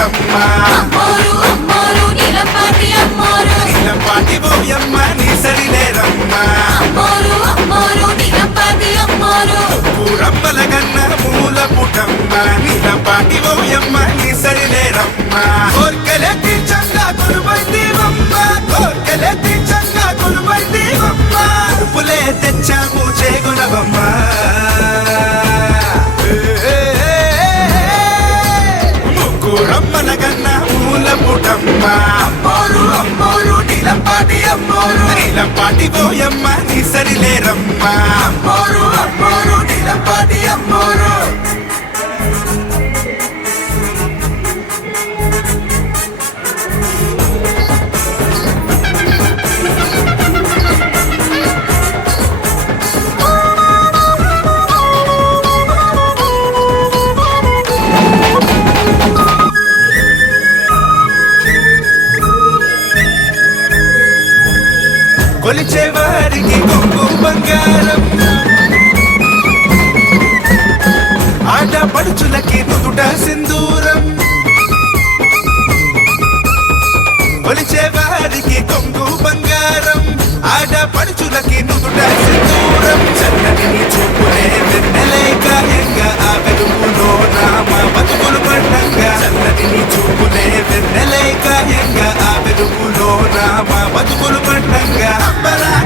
అమ్మోరమ్మ అమ్మోరు అమ్మోరు నీలంపాటి అమ్మోరు. నీలంపాటి బోయమ్మ నీ సరిలేరమ్మ అమ్మోరు అమ్మోరు నీలంపాటి అమ్మోరు. పూరమ్మల కన్న కోర్కలకి పుటమ్మ అమ్మోరు అమ్మోరు నీలంపాటి అమ్మోరు. నీలంపాటి పోయమ్మ నీ సరిలేరమ్మ. అమ్మోరు కొలిచే వారికి కొంగు బంగారం ఆడపడుచులకి నుదుట సింధూరం చల్లని నీ చూపులే వెన్నెలేక ఎంగ ఆ వెలుగులో రామ బతుకులు పండంగా చల్లని చూపులే వెన్నెలే కాయంగా ఆ వెలుగులో రామ బతుకులు పండంగా సంబరాన్నంటేను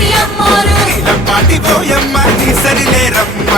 పాటి అమ్మోరు. నీలంపాటి పోయమ్మ నీ సరిలేరమ్మ.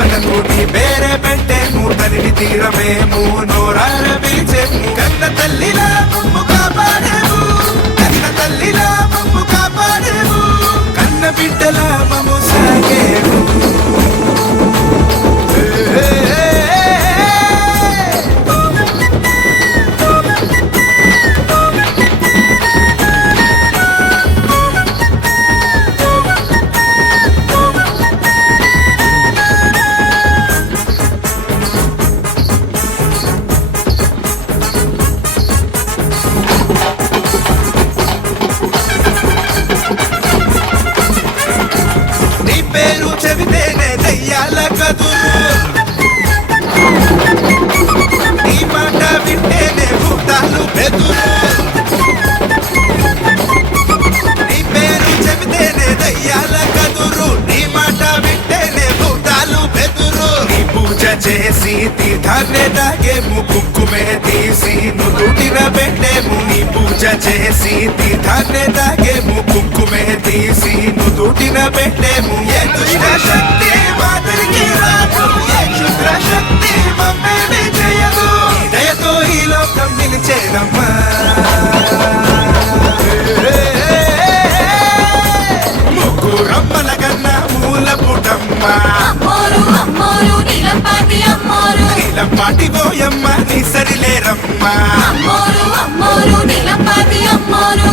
పిల్ల పాపలకు నీ పేరే పెట్టేము తరివి తీరమేము నీ పేరు చెబితేనే దయ్యాల కదురు నీ మాట వింటేనే భూతాలు బెదురు. నీ పేరు చెబితేనే దయ్యాల కదురు. నీ మాట వింటేనే భూతాలు బెదురు. నీ పూజ చేసి తీర్థాన్ని తాగేము కుక్కుమే తీసి నుదుటిన పెట్టేము. నీ పూజ చేసి తీర్థాన్ని తాగేము తీసి నుదుటిన పెట్టేము ఏ దుష్ట శక్తి మాదిరికి రాదు. ఏ క్షుద్ర శక్తి మమ్మల్ని చేయదు. దయతో ఈ లోకం నిలిచేదమ్మా. ముగ్గురమ్మల కన్నా మూల పుటమ్మ. నీలంపాటి పోయమ్మ నీ సరిలేరమ్మ అమ్మోరు అమ్మోరు నీలంపాటి అమ్మోరు.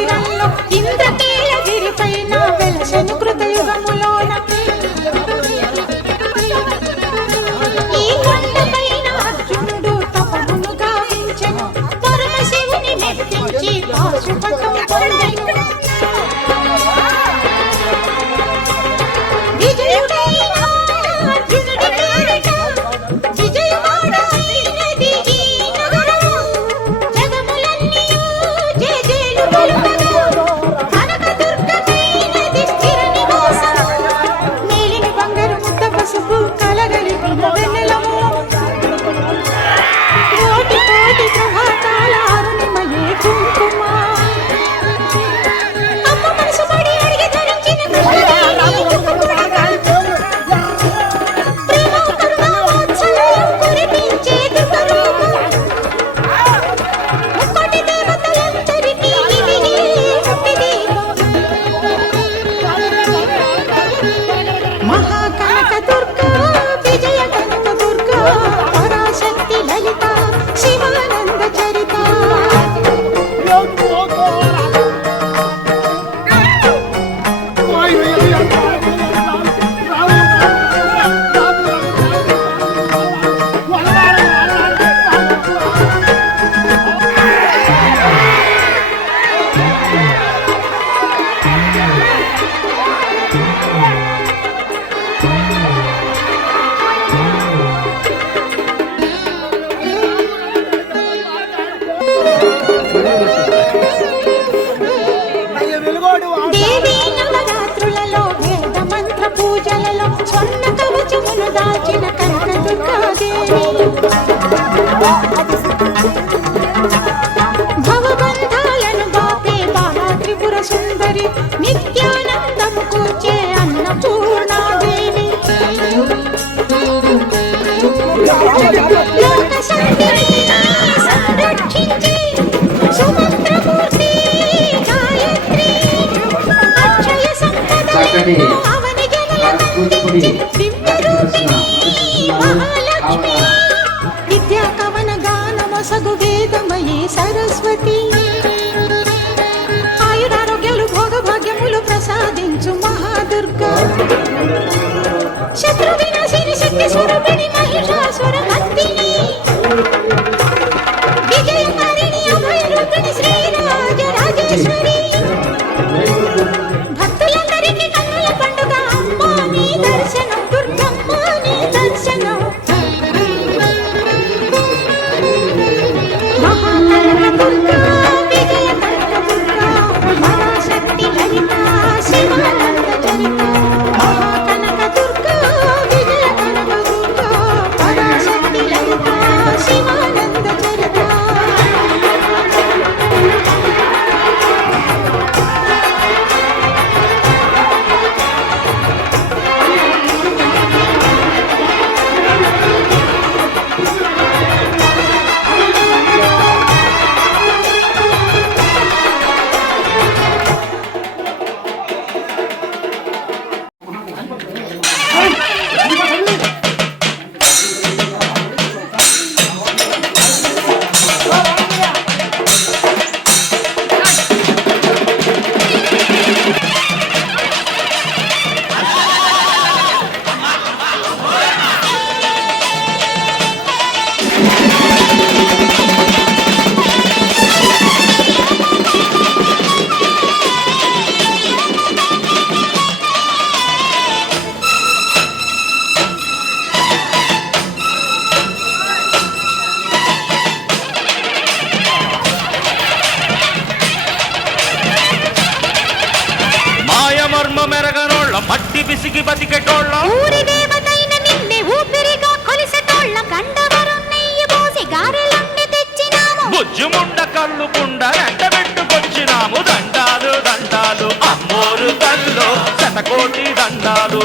కృష్ణా ఇంద్రకీలగిరి పైన కృతయుగములోన. ఈ అర్జునుడు తపమును పరమశివుని మెప్పించి పాశుపతం దాచిన కూచిపూడి మహాలక్ష్మి. విద్యా కవన గానమొసగు వేదమయీ సరస్వతి. ఆయురారోగ్యాలు భోగభాగ్యములు ప్రసాదించు మహాదుర్గా. శత్రు వినాశిని శక్తి స్వరూపిణి మహిషాసుర మర్దిని పిసికి బతికెటోళ్ళ ఊరి దేవతైన నిన్నే ఊపిరిగా కొలిసెటోళ్ళ గండవరం నెయ్యి పోసి గారెలన్నీ తెచ్చినాము. బుజ్జుముండ కళ్ళు కుండ ఎండబెట్టుకొచ్చినాము దండాలు దండాలు అమ్మోరు తల్లో శతకోటి దండాలు.